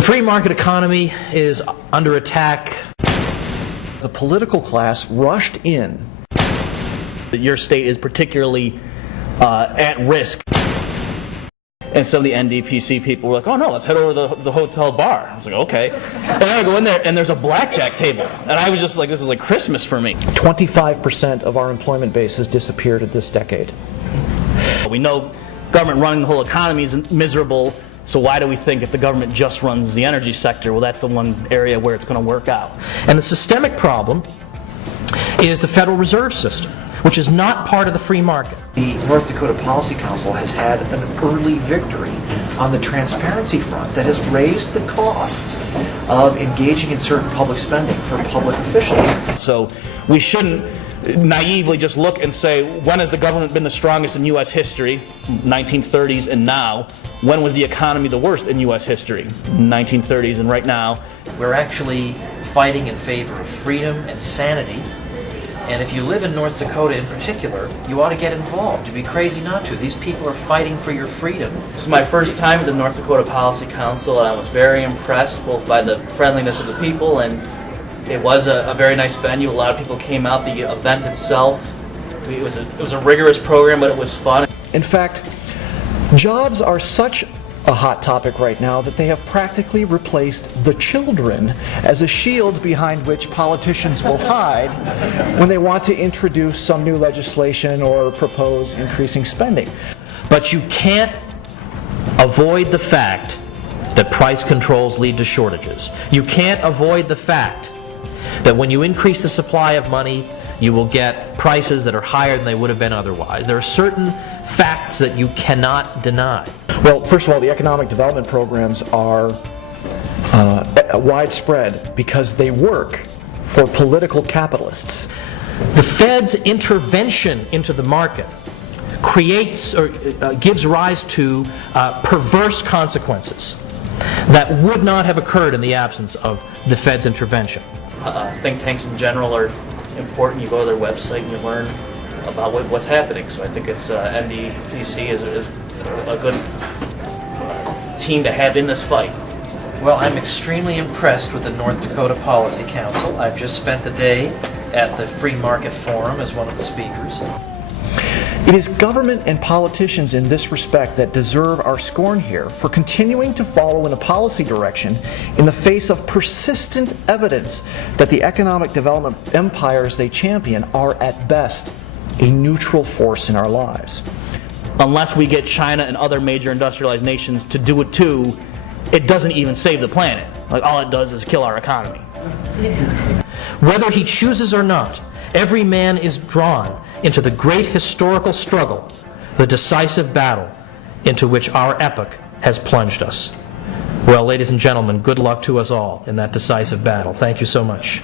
The free market economy is under attack. The political class rushed in. Your state is particularly at risk. And some of the NDPC people were like, oh no, let's head over to the hotel bar. I was like, okay. And then I go in there and there's a blackjack table. And I was just like, this is like Christmas for me. 25% of our employment base has disappeared in this decade. We know government running the whole economy is miserable, so why do we think if the government just runs the energy sector, well, that's the one area where it's going to work out? And the systemic problem is the Federal Reserve System, which is not part of the free market. The North Dakota Policy Council has had an early victory on the transparency front that has raised the cost of engaging in certain public spending for public officials. So we shouldn't naively just look and say, when has the government been the strongest in U.S. history? 1930s and now. When was the economy the worst in U.S. history? 1930s and right now. We're actually fighting in favor of freedom and sanity. And if you live in North Dakota in particular, you ought to get involved. You'd be crazy not to. These people are fighting for your freedom. This is my first time at the North Dakota Policy Council, and I was very impressed both by the friendliness of the people, and it was a very nice venue. A lot of people came out. The event itself, it was a rigorous program, but it was fun. In fact, jobs are such a hot topic right now that they have practically replaced the children as a shield behind which politicians will hide when they want to introduce some new legislation or propose increasing spending. But you can't avoid the fact that price controls lead to shortages. You can't avoid the fact that when you increase the supply of money, you will get prices that are higher than they would have been otherwise. There are certain facts that you cannot deny. Well, first of all, the economic development programs are widespread because they work for political capitalists. The Fed's intervention into the market creates or gives rise to perverse consequences that would not have occurred in the absence of the Fed's intervention. Think tanks in general are important. You go to their website and you learn about what's happening. So I think it's NDPC is a good team to have in this fight. Well, I'm extremely impressed with the North Dakota Policy Council. I've just spent the day at the Free Market Forum as one of the speakers. It is government and politicians in this respect that deserve our scorn here for continuing to follow in a policy direction in the face of persistent evidence that the economic development empires they champion are at best a neutral force in our lives. Unless we get China and other major industrialized nations to do it too, it doesn't even save the planet. Like, all it does is kill our economy. Whether he chooses or not, every man is drawn into the great historical struggle, the decisive battle into which our epoch has plunged us. Well, ladies and gentlemen, good luck to us all in that decisive battle. Thank you so much.